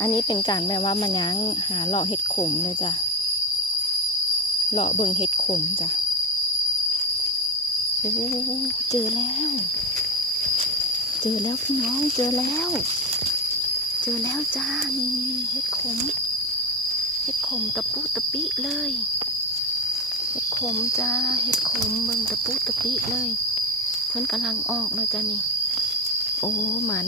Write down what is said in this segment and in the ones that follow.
อันนี้เป็นการแบบว่ามันยังหาเลาะเห็ดขมเลยจ้ะเลาะเบิ่งเห็ดขมจ้ะโอ้เจอแล้วพี่น้องเจอแล้วจ้านี่เห็ดขมตะปุตะปิเลยเห็ดขมจ้าเห็ดขมเบิ่งตะปุตะปิเลยเพิ่นกำลังออกเนาะจ้านี่โอ้หมาน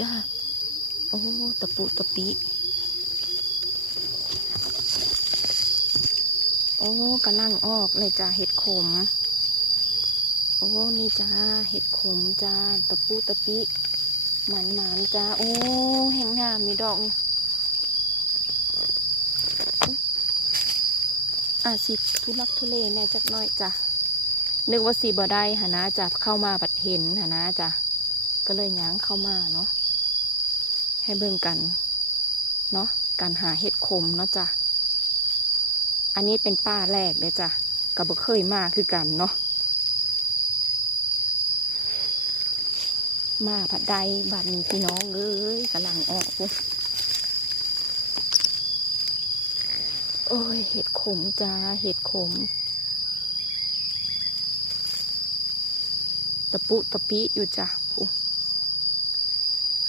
จ้าโอ้ตะปุตะปิโอ้กำลังออกเลยจ้าเห็ดขมโอ้นี่จ้าเห็ดขมจ้าตะปุตะปิหมานจ้าโอ้แห้งงามมีดอกสิทุลักทุเลแน่จักหน่อยจ้ะนึกว่าสีบ่ได้หะนะจ้ะเข้ามาบัดเห็นหะนะจ้ะก็เลยย้างเข้ามาเนาะให้เบิ่งกันเนาะการหาเห็ดขมเนาะจ้ะอันนี้เป็นป้าแรกเลยจ้ะก็บ่เคยมาคือกันเนาะมาผัดใดบัดนี้พี่น้องเอ้ยกำลังออกปุ๊บโอ้ยเห็ดขมจ้าเห็ดขมตะปุตะปิอยู่จ้ะปุ๊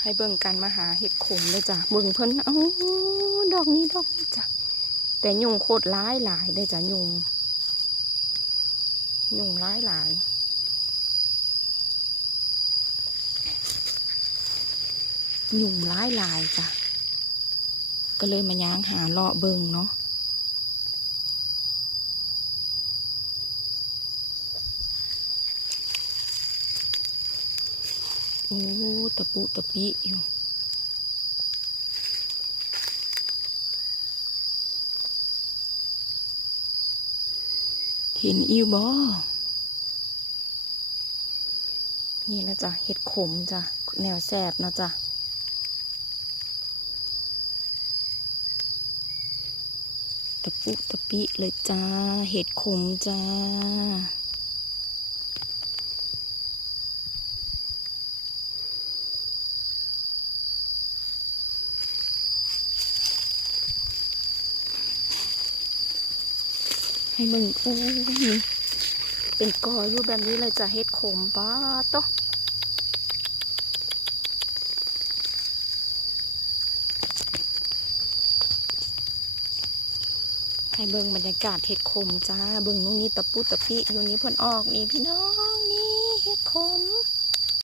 ให้เบิ่งกันมาหาเห็ดขมเลยจ้ะเบิ่งเพิ่นดอกนี้จ้ะแต่ยุงโคตรหลายเลยจ้ะยุงหลายยุงหลายจ้ะก็เลยมาย้างหาเลาะเบิ่งเนาะโอ้ตะปุตะปิอยู่เห็นอิวบอนี่นะจ๊ะเห็ดขมจ้ะแนวแสบนะจ๊ะตะปุตะปิเลยจ้าเห็ดขมจ้าให้มึงเป็นกออยู่แบบนี้เลยจะเห็ดขมป้าโตให้เบิ่งบรรยากาศเห็ดขมจ้าเบิ่งนู่นนี่ตะปุตะปิอยู่นี่เพิ่นออกนี่พี่น้องนี่เห็ดขม